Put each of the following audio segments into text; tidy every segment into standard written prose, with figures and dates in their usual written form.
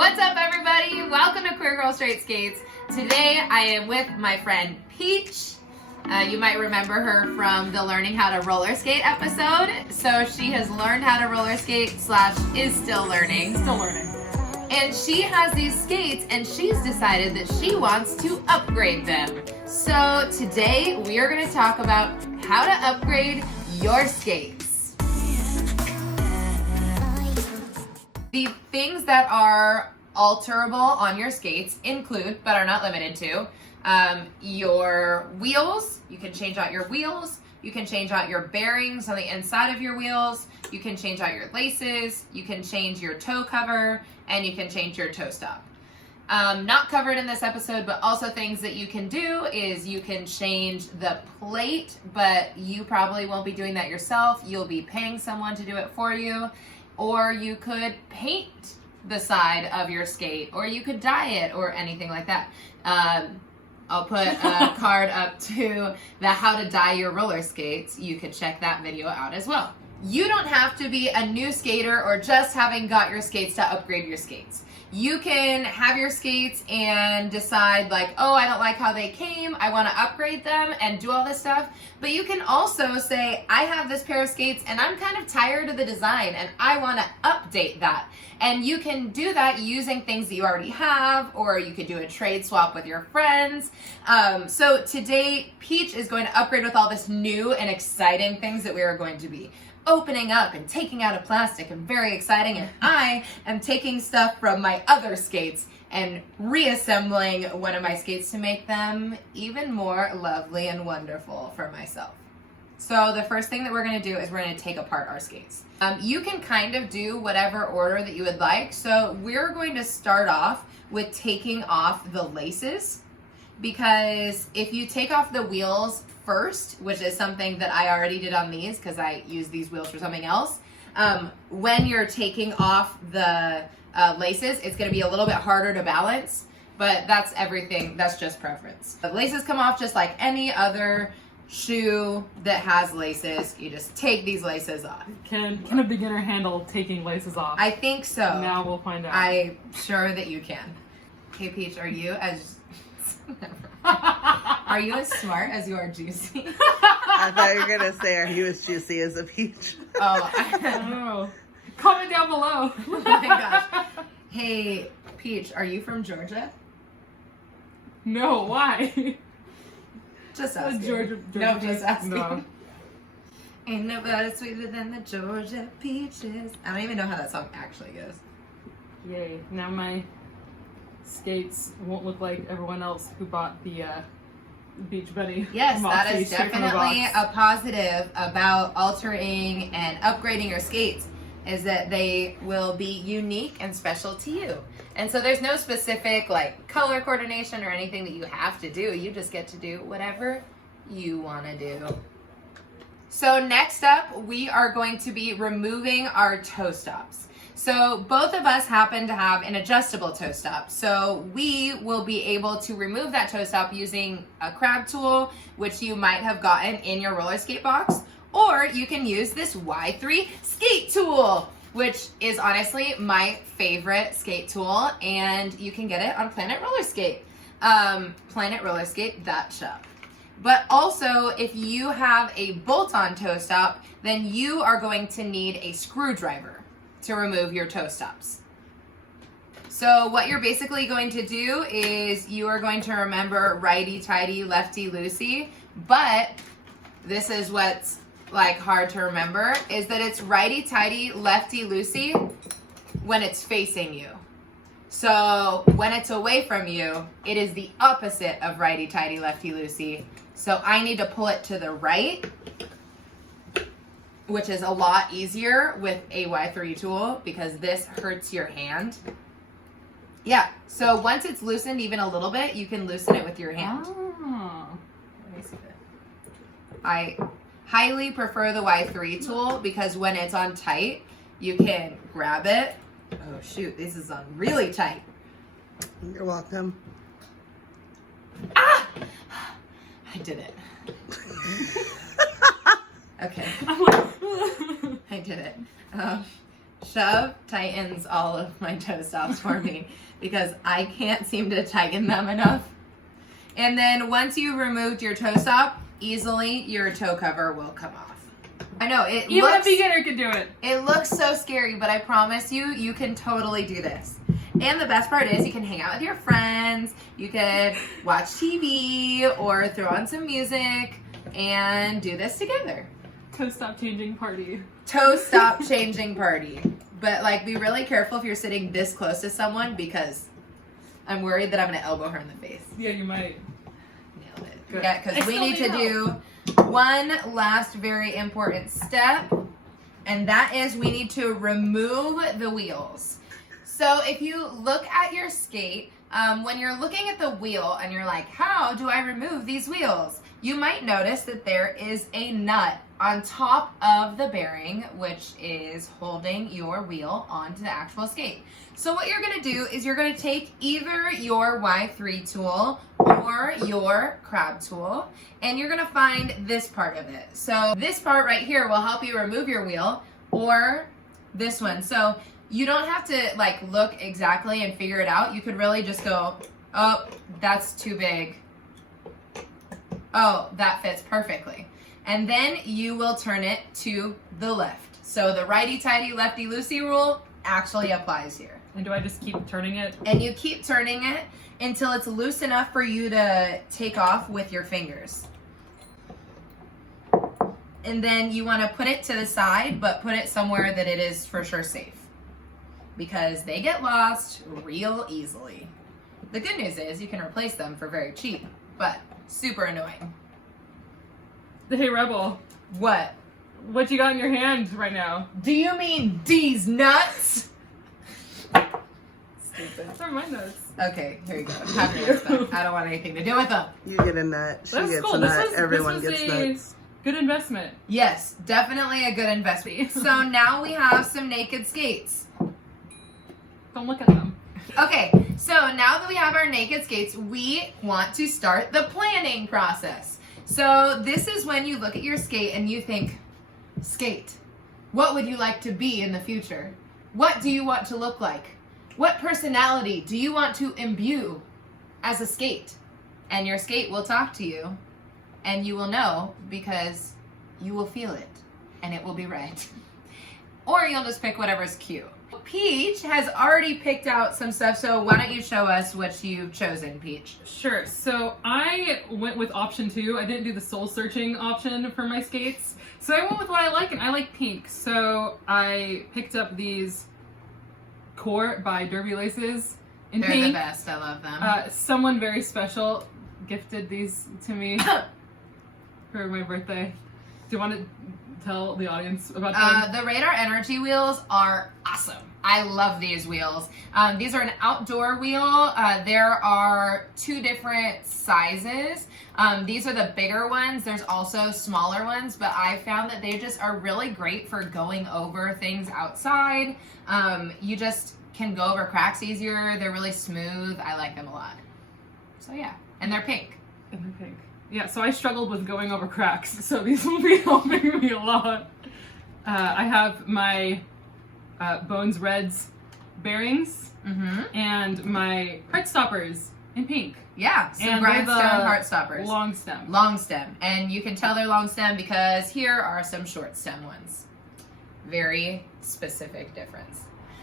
What's up, everybody? Welcome to Queer Girl Straight Skates. Today I am with my friend Peach. You might remember her from the Learning How to Roller Skate episode. So she has learned how to roller skate / is still learning. And she has these skates and she's decided that she wants to upgrade them. So today we are going to talk about how to upgrade your skates. The things that are alterable on your skates include, but are not limited to, your wheels. You can change out your wheels. You can change out your bearings on the inside of your wheels. You can change out your laces. You can change your toe cover, and you can change your toe stop. Not covered in this episode, but also things that you can do is you can change the plate, but you probably won't be doing that yourself. You'll be paying someone to do it for you. Or you could paint the side of your skate, or you could dye it, or anything like that. I'll put a card up to the how to dye your roller skates. You could check that video out as well. You don't have to be a new skater or just having got your skates to upgrade your skates. You can have your skates and decide like, oh, I don't like how they came, I want to upgrade them and do all this stuff. But you can also say, I have this pair of skates and I'm kind of tired of the design and I want to update that. And you can do that using things that you already have, or you could do a trade swap with your friends. So today, Peach is going to upgrade with all this new and exciting things that we are going to be opening up and taking out of plastic, and very exciting. And I am taking stuff from my other skates and reassembling one of my skates to make them even more lovely and wonderful for myself. So the first thing that we're going to do is we're going to take apart our skates. You can kind of do whatever order that you would like. So we're going to start off with taking off the laces, because if you take off the wheels first, which is something that I already did on these because I use these wheels for something else, when you're taking off the laces, it's going to be a little bit harder to balance, but that's everything. That's just preference. The laces come off just like any other shoe that has laces. You just take these laces off. Can a beginner handle taking laces off? I think so. Now we'll find out. I'm sure that you can. Okay, Peach, are you as smart as you are juicy? I thought you were gonna say, are you as juicy as a peach? Oh, I don't know. Comment down below. Oh my gosh. Hey, Peach, are you from Georgia? No, why? Just asking. Georgia, No, just asking. No. Ain't nobody sweeter than the Georgia peaches. I don't even know how that song actually goes. Yay. Now my skates won't look like everyone else who bought the Beach Buddy. Yes, that Moxie is straight from the definitely box. a positive about altering and upgrading your skates, is that they will be unique and special to you. And so there's no specific like color coordination or anything that you have to do. You just get to do whatever you want to do. So next up, we are going to be removing our toe stops. So both of us happen to have an adjustable toe stop. So we will be able to remove that toe stop using a crab tool, which you might have gotten in your roller skate box, or you can use this Y3 skate tool, which is honestly my favorite skate tool, and you can get it on Planet Roller Skate, planetrollerskate.shop. But also, if you have a bolt-on toe stop, then you are going to need a screwdriver to remove your toe stops. So what you're basically going to do is you are going to remember righty-tighty, lefty-loosey, but this is what's like hard to remember, is that it's righty-tighty, lefty-loosey when it's facing you. So when it's away from you, it is the opposite of righty-tighty, lefty-loosey. So I need to pull it to the right, which is a lot easier with a Y3 tool because this hurts your hand. Yeah, so once it's loosened even a little bit, you can loosen it with your hand. Oh. Let me see that. I highly prefer the Y3 tool because when it's on tight, you can grab it. Oh shoot, this is on really tight. You're welcome. Ah! I did it. Okay. I did it. shove tightens all of my toe stops for me because I can't seem to tighten them enough. And then once you've removed your toe stop, easily your toe cover will come off. I know, Even a beginner could do it. It looks so scary, but I promise you, you can totally do this. And the best part is you can hang out with your friends, you could watch TV or throw on some music and do this together. Toe stop changing party. Toe stop changing party. But like, be really careful if you're sitting this close to someone because I'm worried that I'm gonna elbow her in the face. Yeah, you might. Nailed it. Good. Yeah, because we need to do one last very important step, and that is we need to remove the wheels. So if you look at your skate, when you're looking at the wheel and you're like, how do I remove these wheels? You might notice that there is a nut on top of the bearing, which is holding your wheel onto the actual skate. So what you're gonna do is you're gonna take either your Y3 tool or your crab tool, and you're gonna find this part of it. So this part right here will help you remove your wheel, or this one. So you don't have to like look exactly and figure it out. You could really just go, oh, that's too big. Oh, that fits perfectly. And then you will turn it to the left. So the righty-tighty, lefty-loosey rule actually applies here. And do I just keep turning it? And you keep turning it until it's loose enough for you to take off with your fingers. And then you want to put it to the side, but put it somewhere that it is for sure safe, because they get lost real easily. The good news is you can replace them for very cheap, but super annoying. Hey, Rebel. What? What you got in your hand right now? Do you mean these nuts? Stupid. Those are my nuts. Okay, here you go. Have me with them. I don't want anything to do with them. You get a nut. She That's gets cool. a nut. This Everyone was gets a nuts. good investment. Yes, definitely a good investment. So now we have some naked skates. Don't look at them. Okay, so now that we have our naked skates, we want to start the planning process. So this is when you look at your skate and you think, skate, what would you like to be in the future? What do you want to look like? What personality do you want to imbue as a skate? And your skate will talk to you, and you will know because you will feel it, and it will be right. Or you'll just pick whatever's cute. Peach has already picked out some stuff, so why don't you show us what you've chosen, Peach? Sure. So I went with option 2. I didn't do the soul searching option for my skates. So I went with what I like, and I like pink. So I picked up these Core by Derby Laces in They're pink. the best. I love them. Someone very special gifted these to me for my birthday. Do you want to tell the audience about them? The Radar Energy wheels are awesome. I love these wheels. These are an outdoor wheel. There are 2 different sizes. These are the bigger ones. There's also smaller ones, but I found that they just are really great for going over things outside. You just can go over cracks easier. They're really smooth. I like them a lot. So yeah, and they're pink. And they're pink. Yeah, so I struggled with going over cracks, so these will be helping me a lot. I have my Bones Reds bearings and my Heartstoppers in pink. Yeah, some And grindstone they're the heart stoppers. Long stem. Long stem. And you can tell they're long stem because here are some short stem ones. Very specific difference.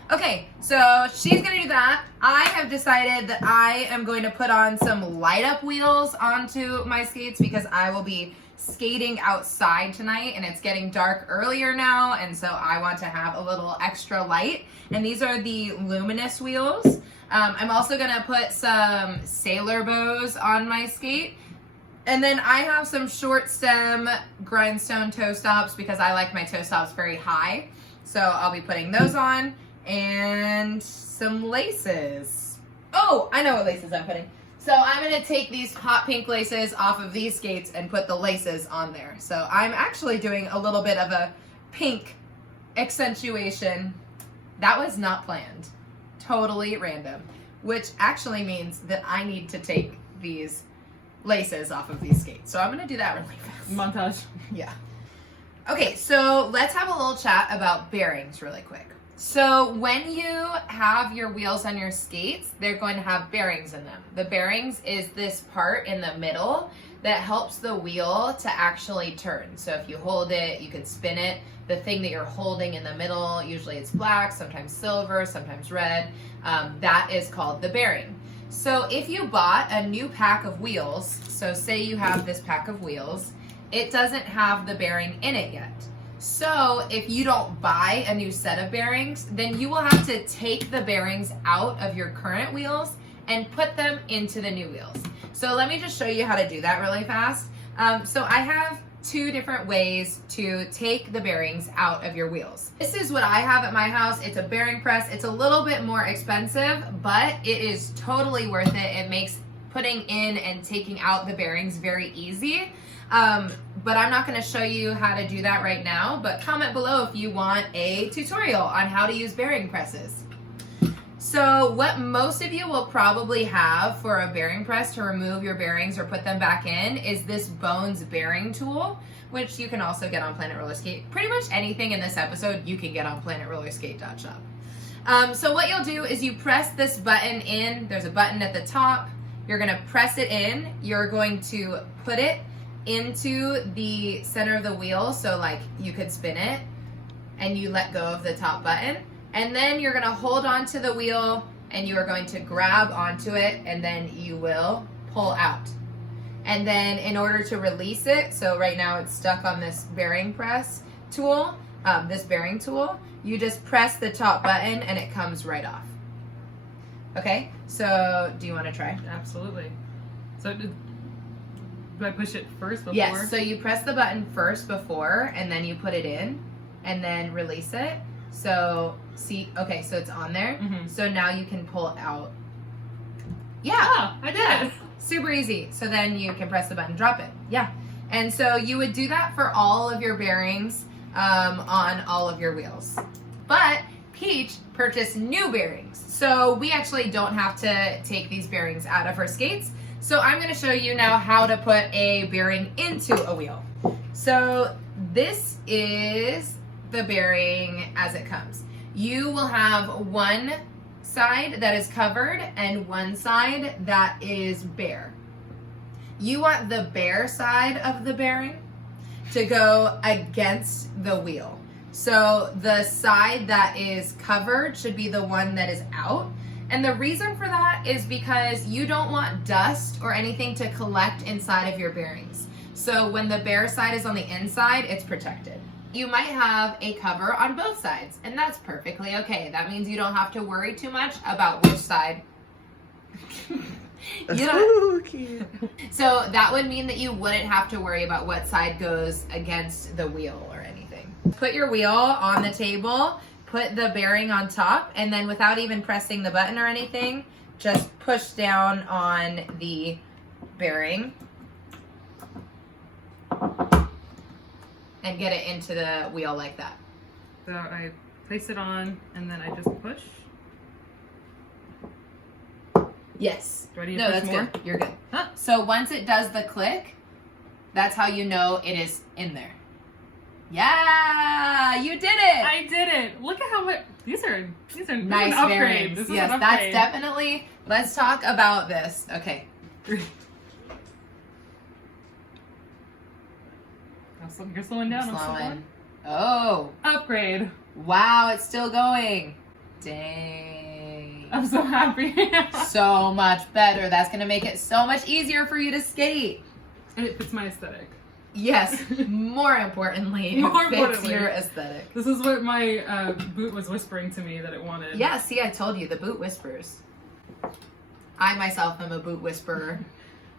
Okay, so she's gonna do that. I have decided that I am going to put on some light up wheels onto my skates because I will be skating outside tonight and it's getting dark earlier now, and so I want to have a little extra light. And these are the luminous wheels. I'm also gonna put some sailor bows on my skate. And then I have some short stem grindstone toe stops because I like my toe stops very high. So I'll be putting those on. And some laces. Oh, I know what laces I'm putting. So I'm gonna take these hot pink laces off of these skates and put the laces on there. So I'm actually doing a little bit of a pink accentuation. That was not planned. Totally random. Which actually means that I need to take these laces off of these skates. So I'm gonna do that really fast. Montage. Yeah. Okay, so let's have a little chat about bearings really quick. So when you have your wheels on your skates, they're going to have bearings in them. The bearings is this part in the middle that helps the wheel to actually turn. So if you hold it, you can spin it. The thing that you're holding in the middle, usually it's black, sometimes silver, sometimes red, that is called the bearing. So if you bought a new pack of wheels, so say you have this pack of wheels, it doesn't have the bearing in it yet. So if you don't buy a new set of bearings, then you will have to take the bearings out of your current wheels and put them into the new wheels. So let me just show you how to do that really fast. So I have two different ways to take the bearings out of your wheels. This is what I have at my house. It's a bearing press. It's a little bit more expensive, but it is totally worth it. It makes putting in and taking out the bearings very easy. But I'm not going to show you how to do that right now, but comment below if you want a tutorial on how to use bearing presses. So what most of you will probably have for a bearing press to remove your bearings or put them back in is this Bones bearing tool, which you can also get on Planet Roller Skate. Pretty much anything in this episode you can get on planetrollerskate.shop. So what you'll do is you press this button in. There's a button at the top. You're going to press it in. You're going to put it into the center of the wheel, so like you could spin it, and you let go of the top button, and then you're going to hold on to the wheel and you are going to grab onto it, and then you will pull out. And then in order to release it, so right now it's stuck on this bearing press tool, this bearing tool, you just press the top button and it comes right off. Okay, so do you want to try? Absolutely. So do I push it first before? Yes, so you press the button first before, and then you put it in, and then release it. So, see, okay, so it's on there. Mm-hmm. So now you can pull out. Yeah, I did it. Super easy. So then you can press the button, drop it. Yeah. And so you would do that for all of your bearings on all of your wheels. But Peach purchased new bearings. So we actually don't have to take these bearings out of her skates. So I'm going to show you now how to put a bearing into a wheel. So this is the bearing as it comes. You will have one side that is covered and one side that is bare. You want the bare side of the bearing to go against the wheel. So the side that is covered should be the one that is out. And the reason for that is because you don't want dust or anything to collect inside of your bearings. So when the bare side is on the inside, it's protected. You might have a cover on both sides, and that's perfectly okay. That means you don't have to worry too much about which side. Spooky. So that would mean that you wouldn't have to worry about what side goes against the wheel or anything. Put your wheel on the table, put the bearing on top, and then without even pressing the button or anything, just push down on the bearing and get it into the wheel like that. So I place it on and then I just push. Yes. Do I need to No, push that's more? good. You're good. Huh. So once it does the click, that's how you know it is in there. Yeah, you did it. I did it. Look at how much these are Nice an upgrade. bearings. This is Yes, an that's upgrade. definitely. Let's talk about this. Okay. You're slowing down. I'm Slowing. Oh, Upgrade. wow, it's still going. Dang. I'm so happy. So much better. That's going to make it so much easier for you to skate. And it fits my aesthetic. Yes, more importantly, More it fits importantly. your aesthetic. This is what my boot was whispering to me that it wanted. Yeah, see, I told you, the boot whispers. I myself am a boot whisperer.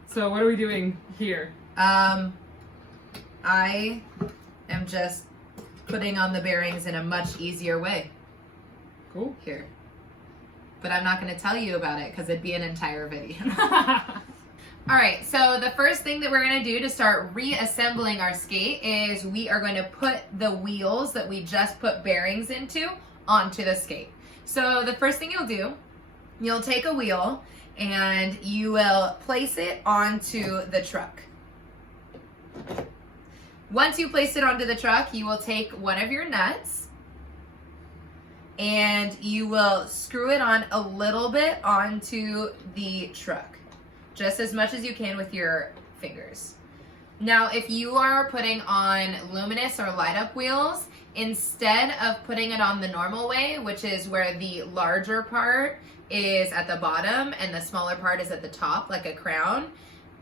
So what are we doing here? I am just putting on the bearings in a much easier way Cool. here. But I'm not going to tell you about it because it'd be an entire video. All right, so the first thing that we're going to do to start reassembling our skate is we are going to put the wheels that we just put bearings into onto the skate. So the first thing you'll do, you'll take a wheel and you will place it onto the truck. Once you place it onto the truck, you will take one of your nuts and you will screw it on a little bit onto the truck, just as much as you can with your fingers. Now, if you are putting on luminous or light up wheels, instead of putting it on the normal way, which is where the larger part is at the bottom and the smaller part is at the top, like a crown,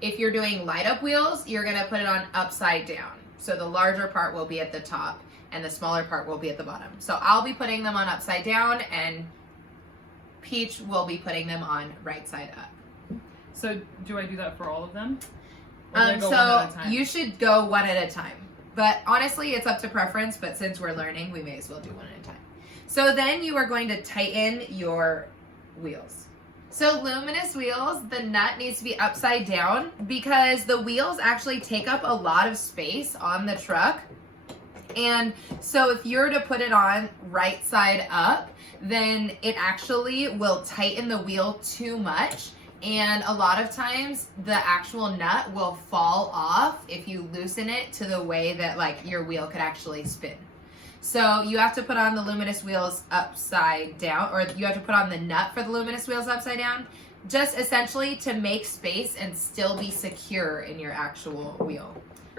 if you're doing light up wheels, you're gonna put it on upside down. So the larger part will be at the top and the smaller part will be at the bottom. So I'll be putting them on upside down and Peach will be putting them on right side up. So do I do that for all of them? Or do I go one at a So time? you should go one at a time. But honestly, it's up to preference, but since we're learning, we may as well do one at a time. So then you are going to tighten your wheels. So luminous wheels, the nut needs to be upside down because the wheels actually take up a lot of space on the truck. And so if you're to put it on right side up, then it actually will tighten the wheel too much. And a lot of times the actual nut will fall off if you loosen it to the way that like your wheel could actually spin. So you have to put on the luminous wheels upside down, or you have to put on the nut for the luminous wheels upside down, just essentially to make space and still be secure in your actual wheel.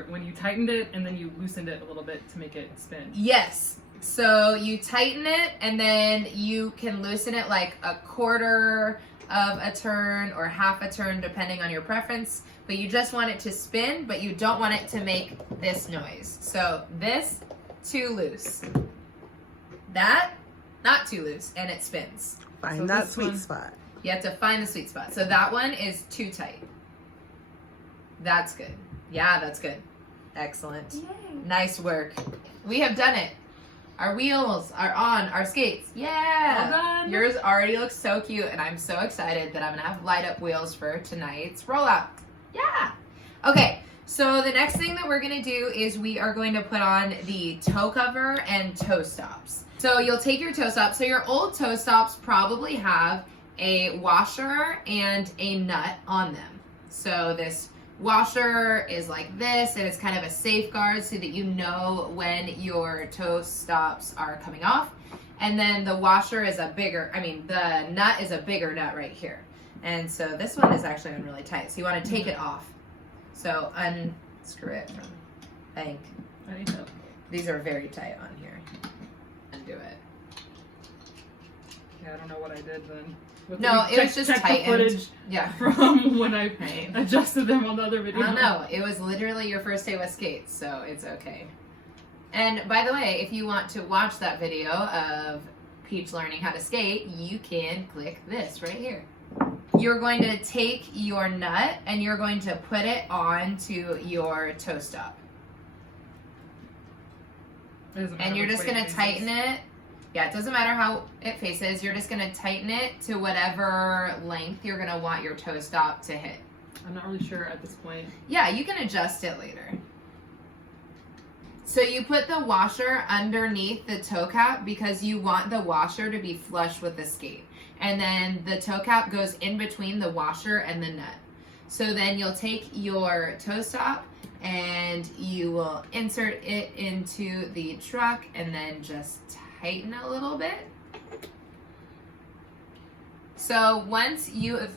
When you tightened it and then you loosened it a little bit to make it spin. Yes. So you tighten it and then you can loosen it like a quarter of a turn or half a turn depending on your preference, but you just want it to spin, but you don't want it to make this noise. So this, too loose. That, not too loose, and it spins. Find So that this sweet one- spot. You have to find the sweet spot. So that one is too tight. That's good. Yeah, that's good. Excellent. Yay. Nice work. We have done it. Our wheels are on our skates. Yeah. Well done. Yours already looks so cute, and I'm so excited that I'm gonna have light up wheels for tonight's rollout. Yeah. Okay. So the next thing that we're gonna do is we are going to put on the toe cover and toe stops. So you'll take your toe stops. So your old toe stops probably have a washer and a nut on them. So this washer is like this, and it's kind of a safeguard so that you know when your toe stops are coming off. And then the washer is the nut is a bigger nut right here. And so this one is actually on really tight. So you want to take it off. So unscrew it from, I think I need help. these are very tight on here. Undo it. Yeah, I don't know what I did then. No, it was just check the tightened. footage Yeah. from when I Right. adjusted them on the other video. I don't know. It was literally your first day with skates, so it's okay. And by the way, if you want to watch that video of Peach learning how to skate, you can click this right here. You're going to take your nut and you're going to put it onto your toe stop. And you're just going to tighten it. Yeah, it doesn't matter how it faces. You're just going to tighten it to whatever length you're going to want your toe stop to hit. I'm not really sure at this point. Yeah, you can adjust it later. So you put the washer underneath the toe cap because you want the washer to be flush with the skate. And then the toe cap goes in between the washer and the nut. So then you'll take your toe stop and you will insert it into the truck and then just tighten a little bit. So once you have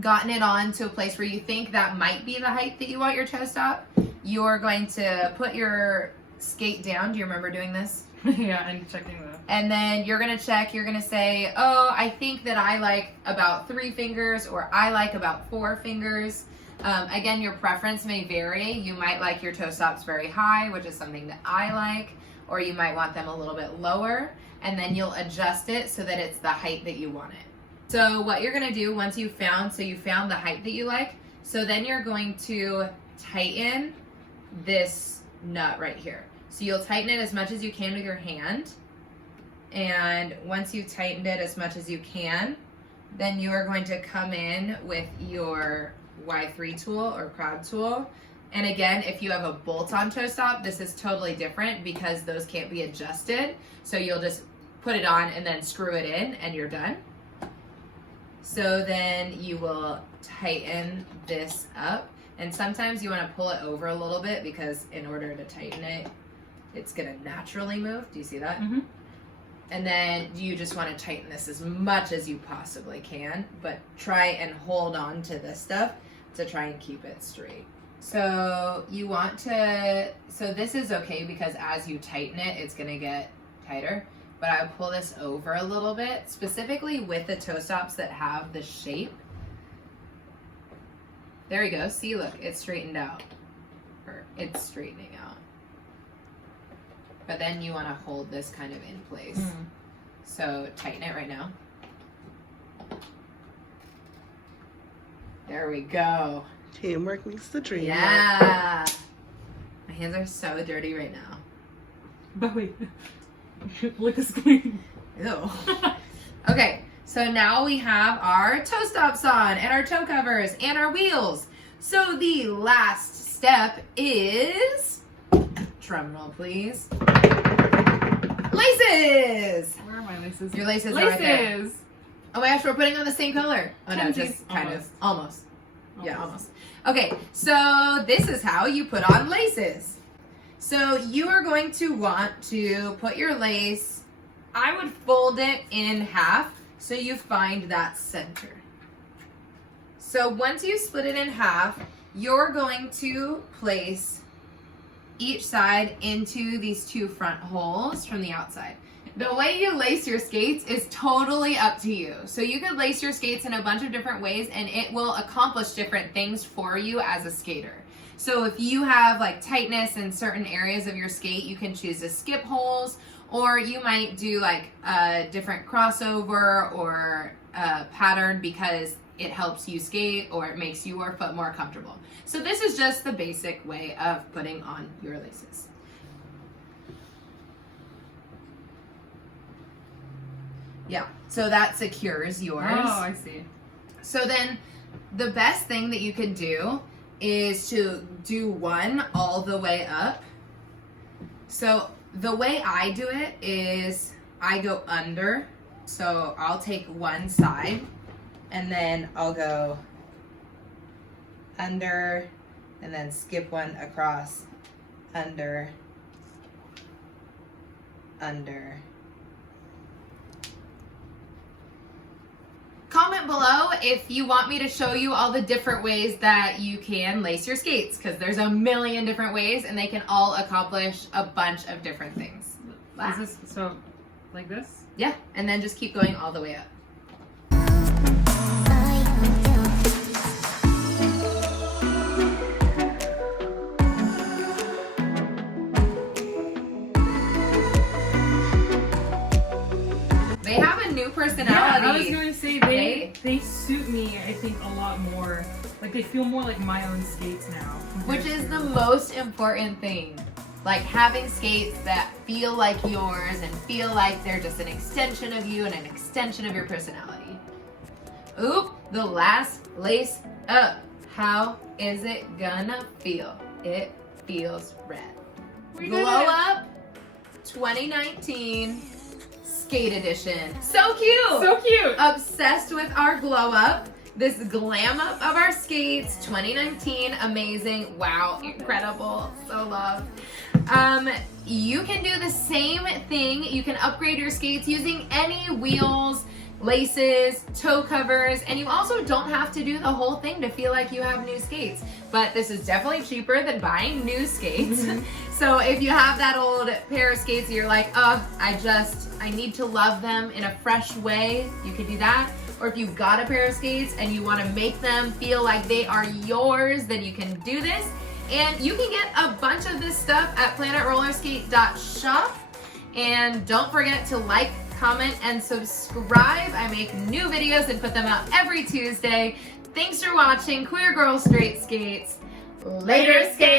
gotten it on to a place where you think that might be the height that you want your toe stop, you're going to put your skate down. Do you remember doing this? Yeah, and checking the... And then you're going to check, you're going to say, oh, I think that I like about 3 fingers or I like about 4 fingers. Again, your preference may vary. You might like your toe stops very high, which is something that I like, or you might want them a little bit lower, and then you'll adjust it so that it's the height that you want it. So what you're going to do once you found the height that you like, so then you're going to tighten this nut right here. So you'll tighten it as much as you can with your hand. And once you've tightened it as much as you can, then you are going to come in with your Y3 tool or crowd tool. And again, if you have a bolt-on toe stop, this is totally different because those can't be adjusted. So you'll just put it on and then screw it in and you're done. So then you will tighten this up. And sometimes you want to pull it over a little bit because in order to tighten it, it's going to naturally move. Do you see that? Mm-hmm. And then you just want to tighten this as much as you possibly can, but try and hold on to this stuff to try and keep it straight. So you want to, so this is okay because as you tighten it, it's going to get tighter. But I would pull this over a little bit, specifically with the toe stops that have the shape. There we go. See, look, it's straightened out. Or it's straightening out. But then you want to hold this kind of in place. So tighten it right now. There we go. Teamwork makes the dream work. Yeah. My hands are so dirty right now. But wait, lick a screen. Ew. Okay, so now we have our toe stops on and our toe covers and our wheels. So the last step is, drum roll please, laces. Where are my laces? Your laces are right there. Laces. Oh my gosh, we're putting on the same color. Oh no, Twinsies. just kind of, almost. Yeah, Almost. almost. Okay, so this is how you put on laces. So you are going to want to put your lace, I would fold it in half so you find that center. So once you split it in half, you're going to place each side into these two front holes from the outside. The way you lace your skates is totally up to you. So you could lace your skates in a bunch of different ways and it will accomplish different things for you as a skater. So if you have like tightness in certain areas of your skate, you can choose to skip holes, or you might do like a different crossover or a pattern because it helps you skate or it makes your foot more comfortable. So this is just the basic way of putting on your laces. Yeah, so that secures yours. Oh, I see. So then the best thing that you can do is to do one all the way up. So the way I do it is I go under. So I'll take one side and then I'll go under and then skip one across, under, under. Comment below if you want me to show you all the different ways that you can lace your skates, because there's a million different ways and they can all accomplish a bunch of different things. Is this so like this? Yeah, and then just keep going all the way up. They have a new personality. Yeah, I was going to say they suit me, I think, a lot more. Like they feel more like my own skates now. Which is the most important thing. Like having skates that feel like yours and feel like they're just an extension of you and an extension of your personality. Oop, the last lace up. How is it gonna feel? It feels red. Glow Up 2019 Skate Edition. So cute! So cute! Obsessed with our Glow Up. This glam up of our skates, 2019, amazing, wow, incredible, so love. You can do the same thing. You can upgrade your skates using any wheels, laces, toe covers, and you also don't have to do the whole thing to feel like you have new skates. But this is definitely cheaper than buying new skates. So if you have that old pair of skates and you're like, oh, I need to love them in a fresh way, you can do that. Or if you've got a pair of skates and you want to make them feel like they are yours, then you can do this. And you can get a bunch of this stuff at planetrollerskate.shop. And don't forget to like, comment, and subscribe. I make new videos and put them out every Tuesday. Thanks for watching Queer Girl Straight Skates. Later, skates!